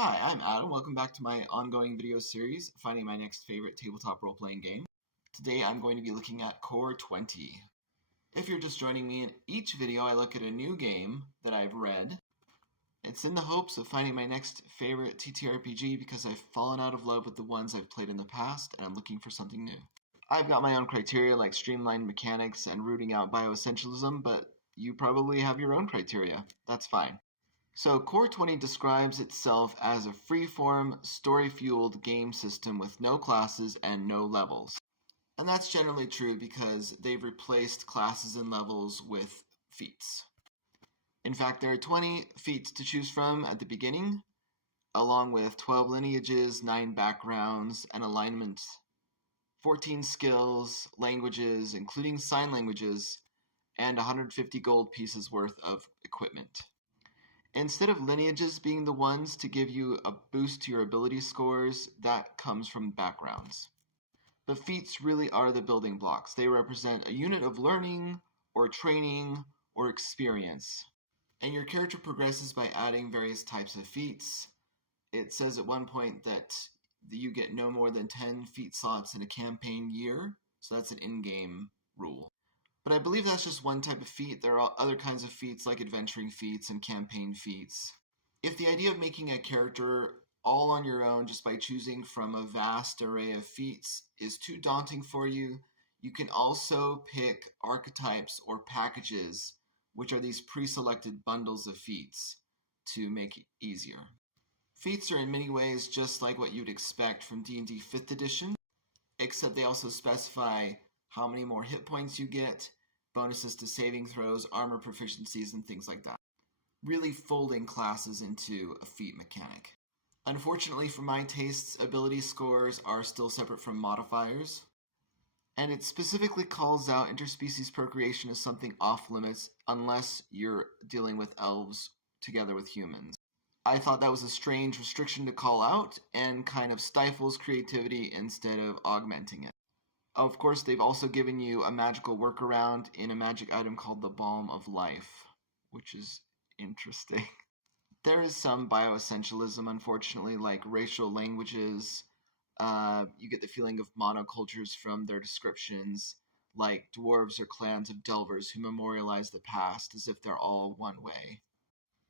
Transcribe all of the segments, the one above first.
Hi, I'm Adam. Welcome back to my ongoing video series, Finding My Next Favorite Tabletop Role-Playing Game. Today I'm going to be looking at CORE20. If you're just joining me, in each video I look at a new game that I've read. It's in the hopes of finding my next favorite TTRPG because I've fallen out of love with the ones I've played in the past and I'm looking for something new. I've got my own criteria like streamlined mechanics and rooting out bioessentialism, but you probably have your own criteria. That's fine. So CORE20 describes itself as a free-form, story-fueled game system with no classes and no levels. And that's generally true because they've replaced classes and levels with feats. In fact, there are 20 feats to choose from at the beginning, along with 12 lineages, 9 backgrounds, and alignment, 14 skills, languages, including sign languages, and 150 gold pieces worth of equipment. Instead of lineages being the ones to give you a boost to your ability scores, that comes from backgrounds. But feats really are the building blocks. They represent a unit of learning, or training, or experience. And your character progresses by adding various types of feats. It says at one point that you get no more than 10 feat slots in a campaign year, so that's an in-game rule. But I believe that's just one type of feat. There are other kinds of feats like adventuring feats and campaign feats. If the idea of making a character all on your own just by choosing from a vast array of feats is too daunting for you, you can also pick archetypes or packages, which are these pre-selected bundles of feats, to make it easier. Feats are in many ways just like what you'd expect from D&D 5th edition, except they also specify how many more hit points you get, bonuses to saving throws, armor proficiencies, and things like that. Really folding classes into a feat mechanic. Unfortunately for my tastes, ability scores are still separate from modifiers, and it specifically calls out interspecies procreation as something off limits unless you're dealing with elves together with humans. I thought that was a strange restriction to call out and kind of stifles creativity instead of augmenting it. Of course, they've also given you a magical workaround in a magic item called the Balm of Life, which is interesting. There is some bioessentialism, unfortunately, like racial languages. You get the feeling of monocultures from their descriptions, like dwarves or clans of delvers who memorialize the past as if they're all one way.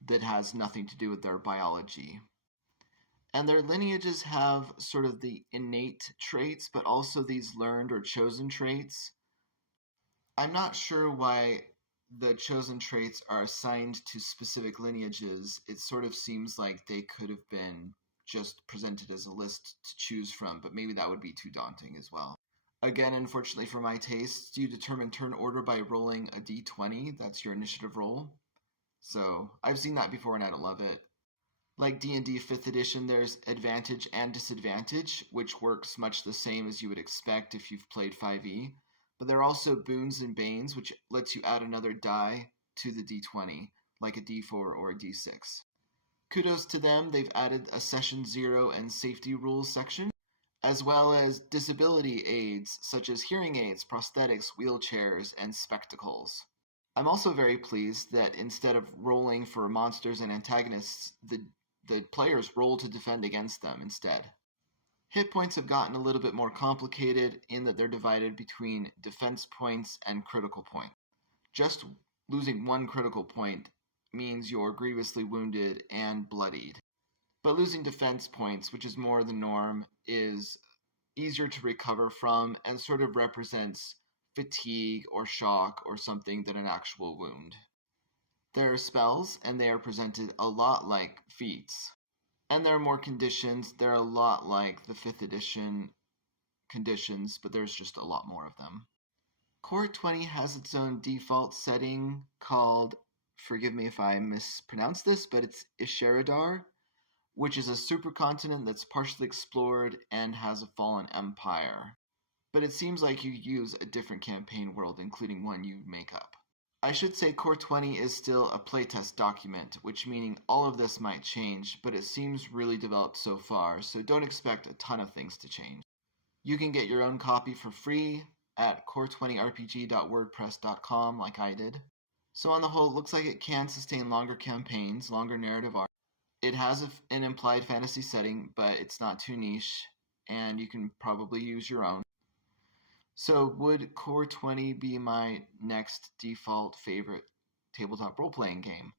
That has nothing to do with their biology. And their lineages have sort of the innate traits, but also these learned or chosen traits. I'm not sure why the chosen traits are assigned to specific lineages. It sort of seems like they could have been just presented as a list to choose from, but maybe that would be too daunting as well. Again, unfortunately for my tastes, you determine turn order by rolling a d20. That's your initiative roll. So I've seen that before and I don't love it. Like D&D 5th edition, there's advantage and disadvantage, which works much the same as you would expect if you've played 5e. But there are also boons and banes, which lets you add another die to the d20, like a d4 or a d6. Kudos to them, they've added a Session 0 and safety rules section, as well as disability aids such as hearing aids, prosthetics, wheelchairs, and spectacles. I'm also very pleased that instead of rolling for monsters and antagonists, the players roll to defend against them instead. Hit points have gotten a little bit more complicated in that they're divided between defense points and critical point. Just losing one critical point means you're grievously wounded and bloodied. But losing defense points, which is more the norm, is easier to recover from and sort of represents fatigue or shock or something than an actual wound. There are spells, and they are presented a lot like feats. And there are more conditions. They're a lot like the 5th edition conditions, but there's just a lot more of them. CORE20 has its own default setting called, forgive me if I mispronounce this, but it's Isheridar, which is a supercontinent that's partially explored and has a fallen empire. But it seems like you use a different campaign world, including one you make up. I should say CORE20 is still a playtest document, which meaning all of this might change, but it seems really developed so far, so don't expect a ton of things to change. You can get your own copy for free at core20rpg.wordpress.com like I did. So on the whole, it looks like it can sustain longer campaigns, longer narrative arcs. It has an implied fantasy setting, but it's not too niche, and you can probably use your own. So would CORE20 be my next default favorite tabletop role-playing game?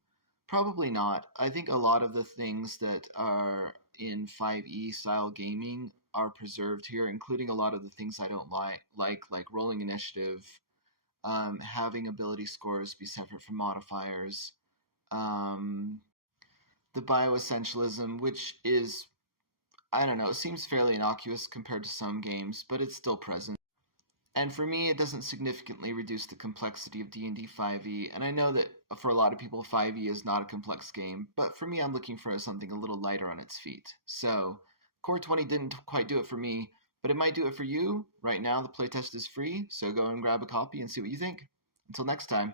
Probably not. I think a lot of the things that are in 5e style gaming are preserved here, including a lot of the things I don't like rolling initiative, having ability scores be separate from modifiers, um, the bioessentialism, which is, I don't know, it seems fairly innocuous compared to some games, but it's still present. And for me, it doesn't significantly reduce the complexity of D&D 5e, and I know that for a lot of people 5e is not a complex game, but for me I'm looking for something a little lighter on its feet. So, CORE20 didn't quite do it for me, but it might do it for you. Right now the playtest is free, so go and grab a copy and see what you think. Until next time.